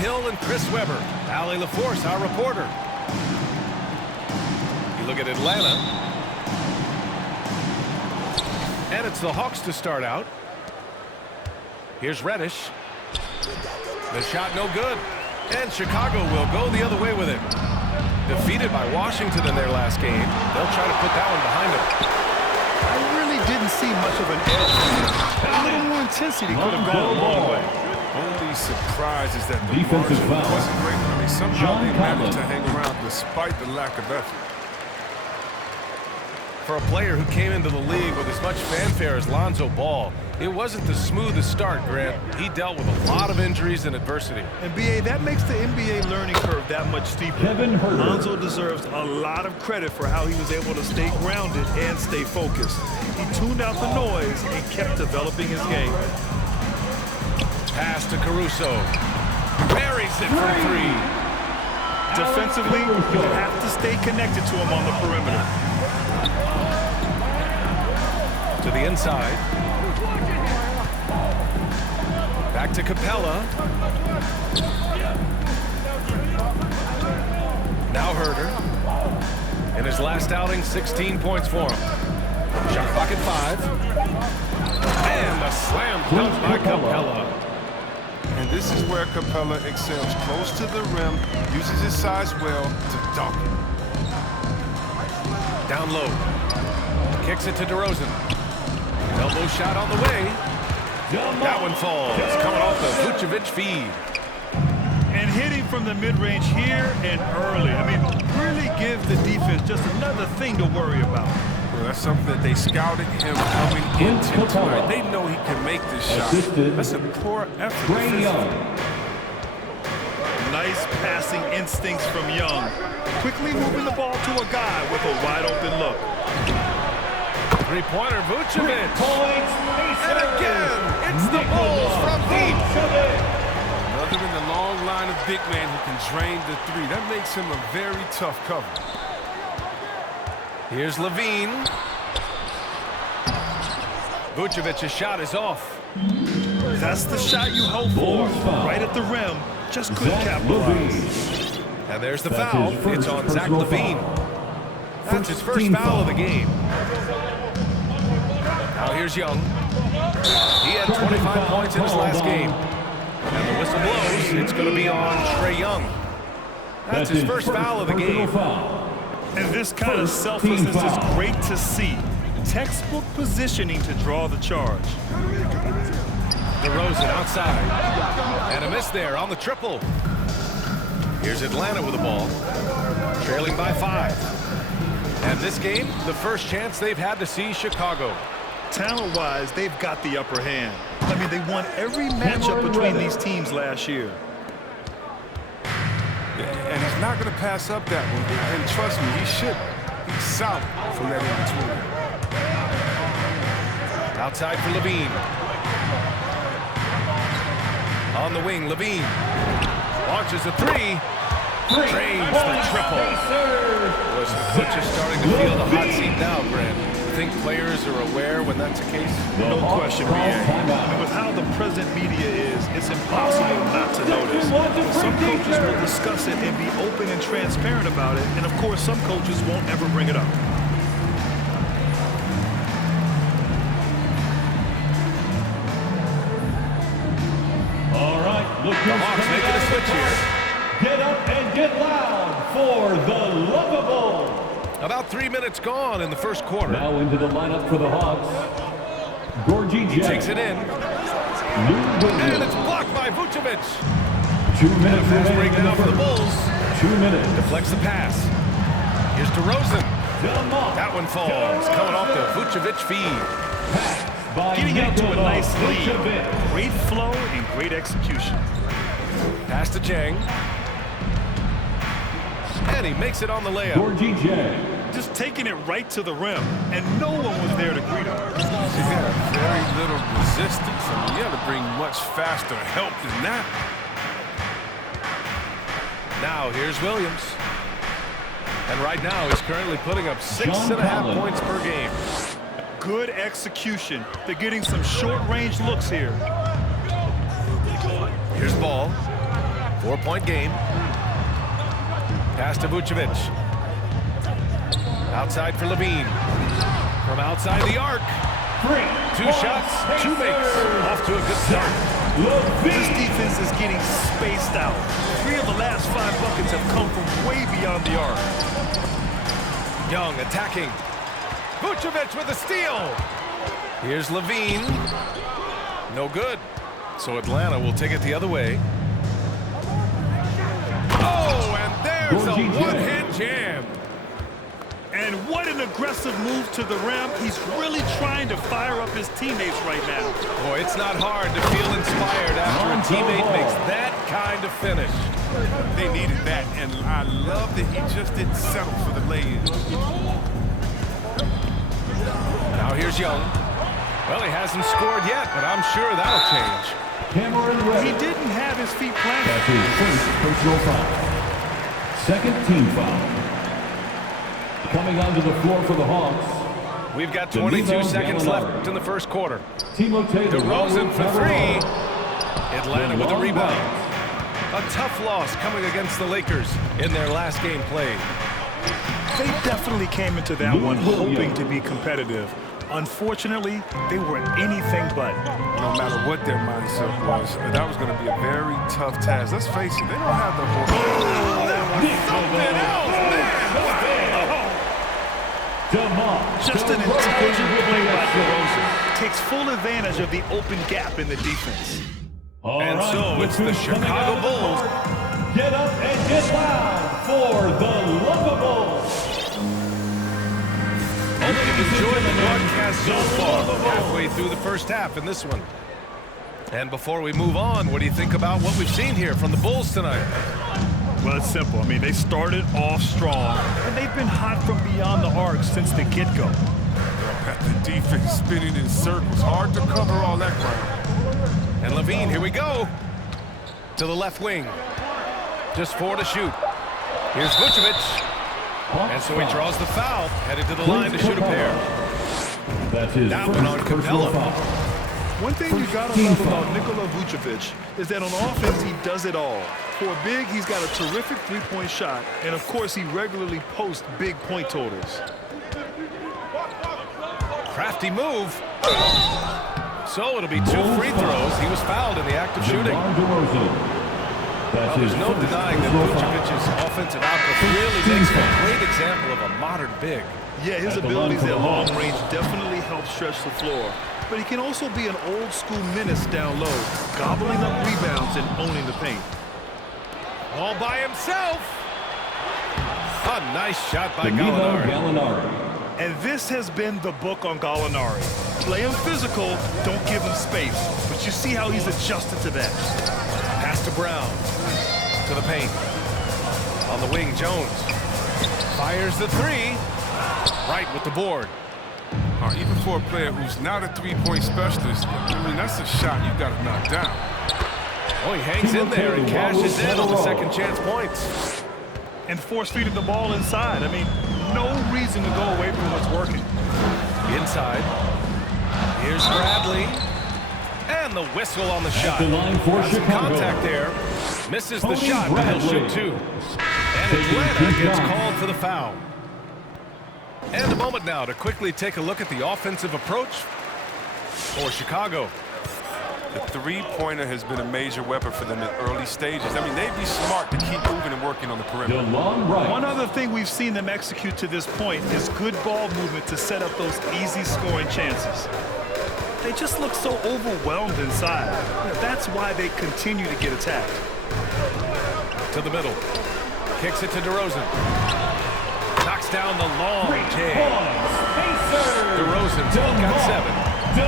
Hill and Chris Webber. Allie LaForce, our reporter. You look at Atlanta. And it's the Hawks to start out. Here's Reddish. The shot no good. And Chicago will go the other way with it. Defeated by Washington in their last game. They'll try to put that one behind them. I really didn't see much of an edge. A little more intensity could have gone a long way. Only surprise is that the defensive margin foul. wasn't great. I mean, somehow John they managed to Collins. hang around despite the lack of effort. For a player who came into the league with as much fanfare as Lonzo Ball, it wasn't the smoothest start, Grant. He dealt with a lot of injuries and adversity. And B.A., that makes the NBA learning curve that much steeper. Kevin Huerter. Lonzo deserves a lot of credit for how he was able to stay grounded and stay focused. He tuned out the noise and kept developing his game. Pass to Caruso. Buries it for three. Defensively, you have to stay connected to him on the perimeter. To the inside. Back to Capella. Now Huerter. In his last outing, 16 points for him. Shot clock at 5. And a slam dunk by Capella. And this is where Capella excels. Close to the rim, uses his size well to dunk it. Down low. Kicks it to DeRozan. Elbow shot on the way. That one falls. Coming off the Vucevic feed. And hitting from the mid-range here and early. I mean, really give the defense just another thing to worry about. Well, that's something that they scouted him coming into tonight. They know he can make this shot. That's a poor effort. Trae Young. Nice passing instincts from Young. Quickly moving the ball to a guy with a wide-open look. Three-pointer, Vucevic. Points, And again, it's the Bulls from deep. Another in the long line of big men who can drain the three. That makes him a very tough cover. Here's Levine. Vucevic's shot is off. That's the shot you hope for. Right at the rim. Just couldn't capitalize. And there's the That's foul. his first It's on Zach personal Levine. foul. That's his first Team foul of the foul. game. Now here's Young. He had 25 points in his last game. And the whistle blows. It's going to be on Trae Young. That's his first foul of the personal game. foul. And this kind of selflessness is great to see. Textbook positioning to draw the charge. DeRozan outside. And a miss there on the triple. Here's Atlanta with the ball. Trailing by 5. And this game, the first chance they've had to see Chicago. Talent-wise, they've got the upper hand. I mean, they won every matchup between these teams last year. And he's not going to pass up that one. And trust me, he should. He's solid from that in-between. Outside for Levine. On the wing, Levine. Launches a three. Drains the triple. Was Butch is starting to feel the hot seat now, Grant. Think players are aware when that's the case? No question, B.A. And with how the present media is, it's impossible not to notice. Some coaches will discuss it and be open and transparent about it, and of course, some coaches won't ever bring it up. All right, look The Hawks making a switch here. Get up and get loud for the Lovable. About 3 minutes gone in the first quarter. Now into the lineup for the Hawks. Gorgie Jack. Takes it in. Lou And Williams. it's blocked by Vucevic. 2 minutes Fast break remaining in now the for the first. Bulls. 2 minutes. Deflects the pass. Here's DeRozan. That one falls. Coming off the Vucevic feed. Getting into a nice lead. Great flow and great execution. Pass to Chang. And he makes it on the layup. Gorgie Jack. Just taking it right to the rim, and no one was there to greet him. He had very little resistance. I mean, you had to bring much faster help than that. Now here's Williams. And right now he's currently putting up 6.5 Collins. points per game. Good execution. They're getting some short-range looks here. Here's Ball. 4-point game. Pass to Vucevic. Outside for Levine. From outside the arc. 2 shots, 2 makes. Off to a good start. This defense is getting spaced out. 3 of the last 5 buckets have come from way beyond the arc. Young attacking. Vucevic with a steal. Here's Levine. No good. So Atlanta will take it the other way. Oh, and there's a one-hand jam. And what an aggressive move to the rim. He's really trying to fire up his teammates right now. Boy, it's not hard to feel inspired after a teammate makes that kind of finish. They needed that, and I love that he just didn't settle for the lay-in. Now here's Young. Well, he hasn't scored yet, but I'm sure that'll change. He didn't have his feet planted. That's his first personal foul. Second team foul. Coming onto the floor for the Hawks. We've got 22 seconds left in the first quarter. DeRozan for 3. Atlanta with a rebound. A tough loss coming against the Lakers in their last game played. They definitely came into that one hoping to be competitive. Unfortunately, they were anything but. No matter what their mindset was, that was going to be a very tough task. Let's face it, they don't have the horse. Oh, that was something else, man. Just an intelligent play by DeRozan. Takes full advantage of the open gap in the defense. And so it's the Chicago Bulls. Get up and get loud for the Lovables. Hope you've enjoyed the broadcast so far. Halfway through the first half in this one. And before we move on, what do you think about what we've seen here from the Bulls tonight? Well, it's simple. I mean, they started off strong, and they've been hot from beyond the arc since the get-go. Got the defense spinning in circles. Hard to cover all that ground. And Levine, here we go. To the left wing. Just 4 to shoot. Here's Vucevic. And so he draws the foul, headed to the line to shoot a pair. That's his That one on Capella. One thing you got to love about Nikola Vucevic is that on offense, he does it all. For a big, he's got a terrific three-point shot, and of course, he regularly posts big point totals. Crafty move. So it'll be 2 free throws. He was fouled in the act of shooting. Well, there's no denying that Vucevic's offensive output really makes him a great example of a modern big. Yeah, his abilities at long range definitely help stretch the floor. But he can also be an old-school menace down low, gobbling up rebounds and owning the paint. All by himself. A nice shot by Gallinari. And this has been the book on Gallinari. Play him physical, don't give him space. But you see how he's adjusted to that. Pass to Brown. To the paint. On the wing, Jones. Fires the 3. Right with the board. Even for a player who's not a three-point specialist, I mean, that's a shot you got to knock down. Oh, he hangs in there and cashes in on the second chance points. And force-feeding the ball inside. I mean, no reason to go away from what's working. Inside. Here's Bradley. And the whistle on the shot. Got some contact there. Misses the shot, but he'll shoot 2. And Atlanta gets called for the foul. And a moment now to quickly take a look at the offensive approach for Chicago. The three-pointer has been a major weapon for them in early stages. I mean, they'd be smart to keep moving and working on the perimeter. One other thing we've seen them execute to this point is good ball movement to set up those easy scoring chances. They just look so overwhelmed inside. That's why they continue to get attacked. To the middle. Kicks it to DeRozan. Knocks down the long J. DeRozan's got 7. He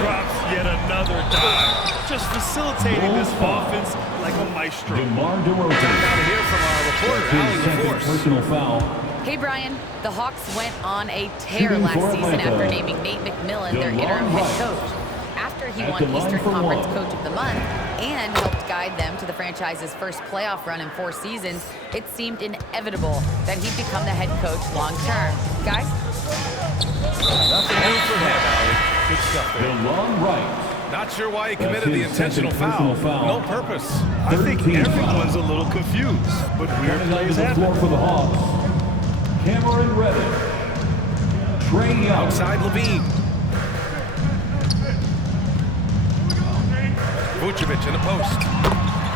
drops yet another dime. Just facilitating this offense like a maestro. Now to hear from our reporter, Allie LaForce. Personal foul. Hey, Brian. The Hawks went on a tear last season after naming Nate McMillan their interim head coach. After he won Eastern Conference Coach of the Month and helped guide them to the franchise's first playoff run in 4 seasons, it seemed inevitable that he'd become the head coach long term. Guys? Nothing new for him, Allie. Good stuff there. Not sure why he committed the intentional foul. No purpose. I think everyone's a little confused, but weird plays happen. Floor for the Hawks. Cameron Reddish. Trae Young. Outside Levine. Vucevic in the post.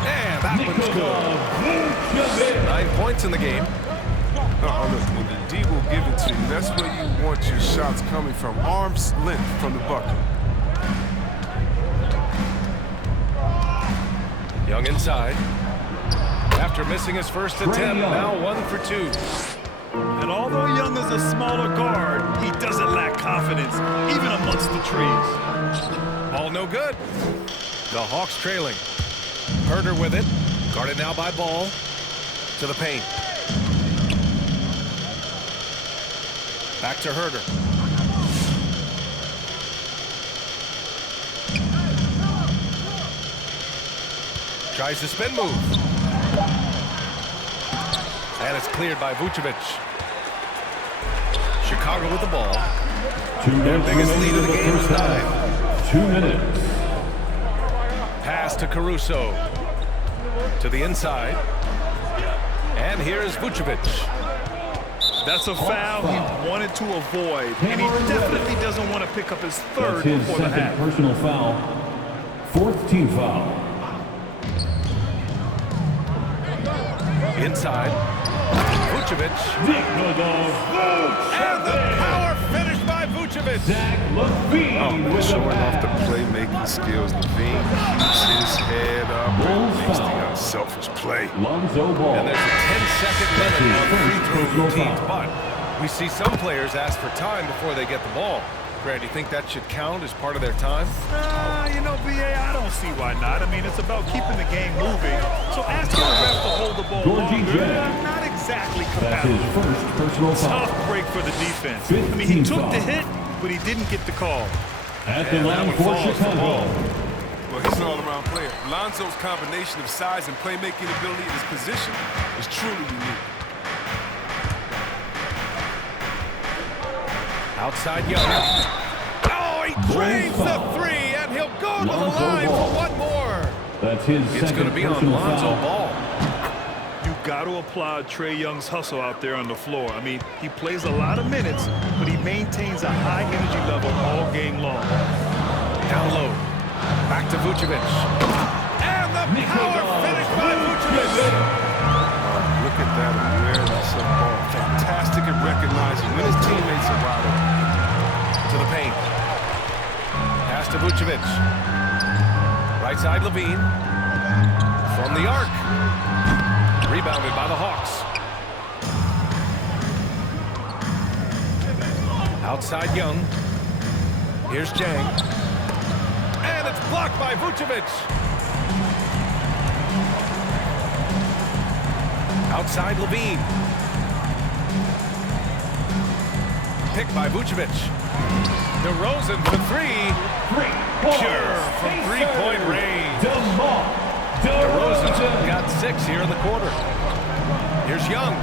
And that one's good. 9 points in the game. Look, when the D will give it to you, that's where you want your shots coming from. Arm's length from the bucket. Young inside. After missing his first attempt, now 1 for 2. And although Young is a smaller guard, he doesn't lack confidence, even amongst the trees. Ball no good. The Hawks trailing. Herder with it. Guarded now by Ball. To the paint. Back to Herder. Tries the spin move. And it's cleared by Vucevic. Chicago with the ball. Their biggest lead of the game is 9. 2 minutes. Pass to Caruso. To the inside. And here's Vucevic. That's a foul he wanted to avoid, and he definitely doesn't want to pick up his third That's his before the half. personal foul. 4th team foul. Inside. Vucevic. And the power finish by Vucevic. Zach LaVine. Showing off the playmaking skills. LaVine keeps his head up and makes the unselfish play. Lonzo Ball. And there's a 10-second limit on the free throw routines, but we see some players ask for time before they get the ball. Brad, do you think that should count as part of their time? You know, BA, I don't see why not. I mean, it's about keeping the game moving. So asking the ref to hold the ball longer, not exactly That's his compatible. first personal foul. Tough break for the defense. I mean, he took the hit, but he didn't get the call. At the line for Chicago. Well, he's an all-around player. Lonzo's combination of size and playmaking ability in his position is truly unique. Outside Young. Oh, he drains the three, and he'll go to the line for one more. That's his It's going to be on Lonzo Ball. You got to applaud Trae Young's hustle out there on the floor. I mean, he plays a lot of minutes, but he maintains a high energy level all game long. Down low. Back to Vucevic. And the power finish by Vucevic. Look at that awareness of ball. Fantastic at recognizing when his teammates are wide open. To the paint. Pass to Vucevic. Right side Levine. From the arc. Rebounded by the Hawks. Outside Young. Here's Jang. And it's blocked by Vucevic. Outside Levine. Picked by Vucevic. DeRozan for three. Pure from three-point range. DeRozan got 6 here in the quarter. Here's Young.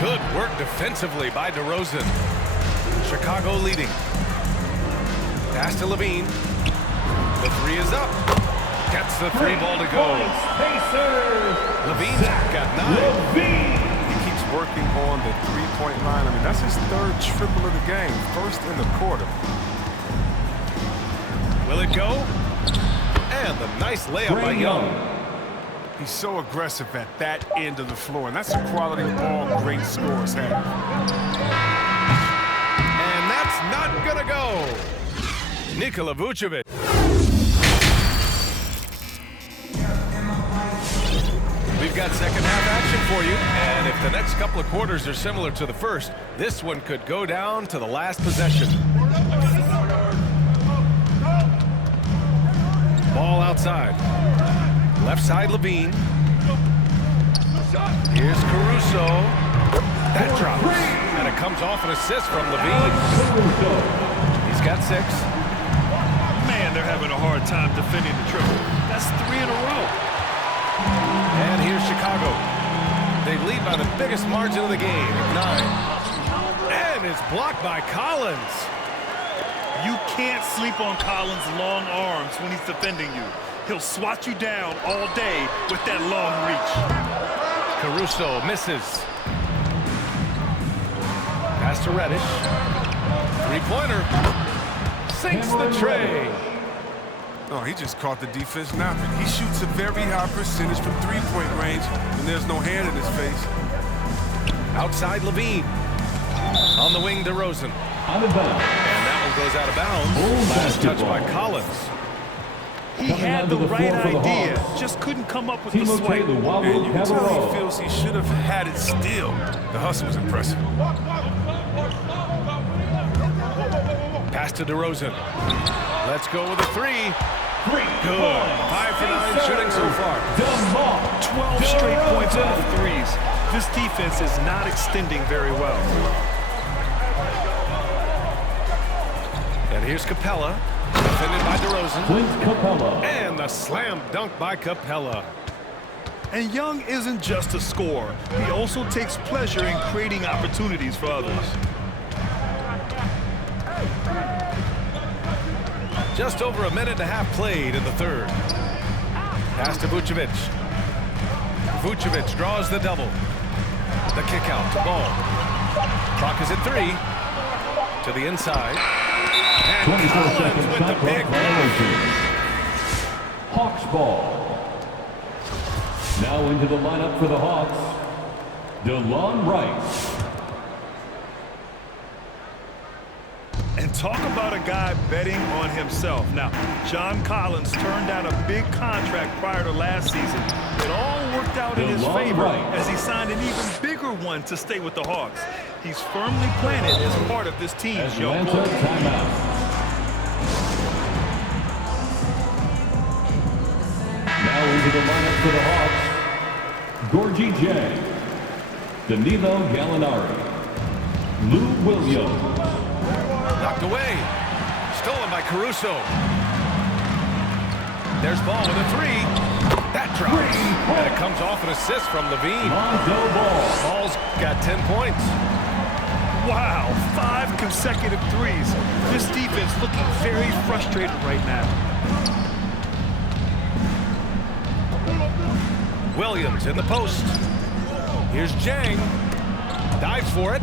Good work defensively by DeRozan. Chicago leading. Pass to Levine. The three is up. Gets the three ball to go. Levine's got 9. He keeps working on the three-point line. I mean, that's his third triple of the game. First in the quarter. Will it go? And the nice layup by Young. He's so aggressive at that end of the floor, and that's the quality of ball great scorers have. And that's not gonna go. Nikola Vucevic. We've got second half action for you, and if the next couple of quarters are similar to the first, this one could go down to the last possession. Ball outside. Left side Levine. Here's Caruso. That drops, and it comes off an assist from Levine. He's got 6. Man, they're having a hard time defending the triple. That's 3 in a row. And here's Chicago. They lead by the biggest margin of the game at 9. And it's blocked by Collins. You can't sleep on Collins' long arms when he's defending you. He'll swat you down all day with that long reach. Caruso misses. Pass to Reddish. Three-pointer. Sinks the tray. Oh, he just caught the defense napping. He shoots a very high percentage from three-point range, and there's no hand in his face. Outside Levine. On the wing, DeRozan. Out of bounds. And that one goes out of bounds. Last touch by Collins. He had the right idea, just couldn't come up with the swipe. And you can tell he feels he should have had it still. The hustle was impressive. Pass to DeRozan. Let's go with a three. Good. 5 for 9 shooting so far. 12 straight points off threes. This defense is not extending very well. And here's Capella. Defended by DeRozan. Clint Capella. And the slam dunk by Capella. And Young isn't just a scorer. He also takes pleasure in creating opportunities for others. Just over a minute and a half played in the third. Pass to Vucevic. Vucevic draws the double. The kick out to Ball. Clock is at 3. To the inside. And 24 Collins seconds. with the big violation. Hawks ball. Now into the lineup for the Hawks, DeLon Wright. And talk about a guy betting on himself. Now, John Collins turned down a big contract prior to last season. It all worked out in his favor as he signed an even bigger one to stay with the Hawks. He's firmly planted as part of this team's young core. Timeout. Now into the lineup for the Hawks, Gorgie Jang, Danilo Gallinari, Lou Williams. knocked away. Stolen by Caruso. There's Ball with a three. That drops. And it comes off an assist from Levine. Ball's got 10 points. Wow, 5 consecutive threes. This defense looking very frustrated right now. Williams in the post. Here's Jang. Dives for it.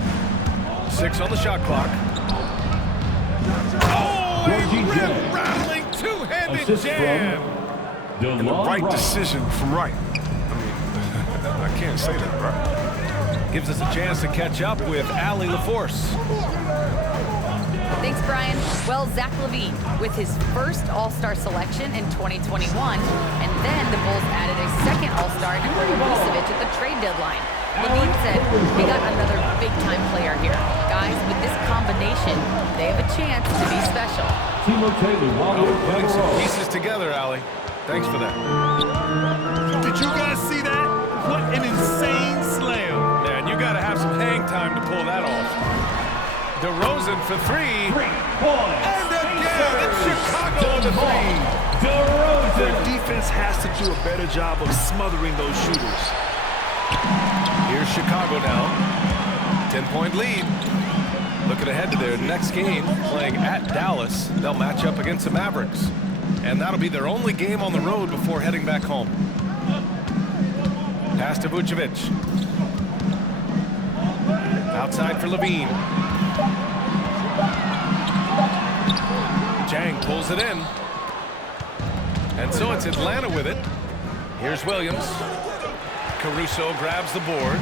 6 on the shot clock. Oh, a rattling two-handed jam. And the right decision from Wright. I mean, I can't say that, bro. Gives us a chance to catch up with Allie LaForce. Thanks, Brian. Well, Zach LaVine with his first All-Star selection in 2021, and then the Bulls added a second All-Star in Vucevic at the trade deadline. LaVine said, "We got another big-time player here. Guys, with this combination, they have a chance to be special." Putting some pieces together, Allie. Thanks for that. Did you guys see that? What an insane slam. Man, you got to have some hang time to pull that off. DeRozan for three. And again, it's Chicago with the three. Their defense has to do a better job of smothering those shooters. Here's Chicago now. 10-point lead. Looking ahead to their next game, playing at Dallas. They'll match up against the Mavericks. And that'll be their only game on the road before heading back home. Pass to Vucevic. Outside for Levine. Jang pulls it in. And so it's Atlanta with it. Here's Williams. Caruso grabs the board.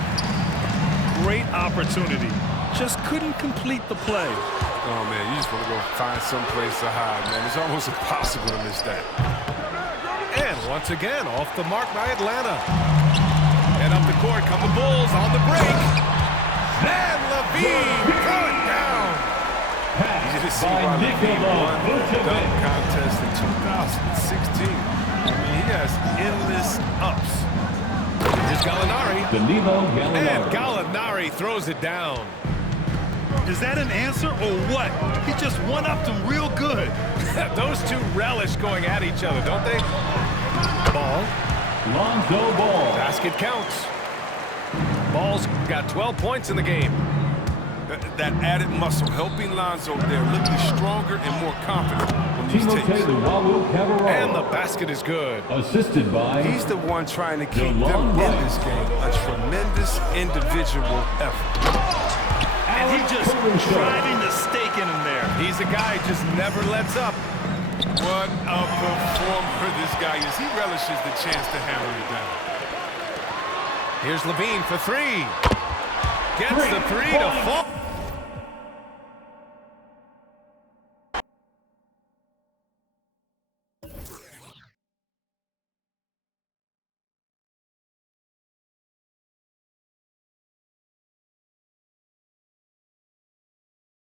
Great opportunity. Just couldn't complete the play. Oh, man, you just want to go find some place to hide, man. It's almost impossible to miss that. And once again, off the mark by Atlanta. And up the court come the Bulls on the break. And Levine throw it down. You just see why Levine won the dunk contest in 2016. I mean, he has endless ups. Here's Gallinari. And Gallinari. Gallinari throws it down. Is that an answer or what? He just one-upped him real good. Those two relish going at each other, don't they? Ball. Lonzo Ball. Basket counts. Ball's got 12 points in the game. That added muscle, helping Lonzo there looking stronger and more confident on these tapes. And the basket is good. Assisted by... He's the one trying to keep them in this game. A tremendous individual effort. And he just driving the stake in him there. He's a guy who just never lets up. What a performer this guy is. He relishes the chance to hammer it down. Here's Levine for three. Gets the three to fall.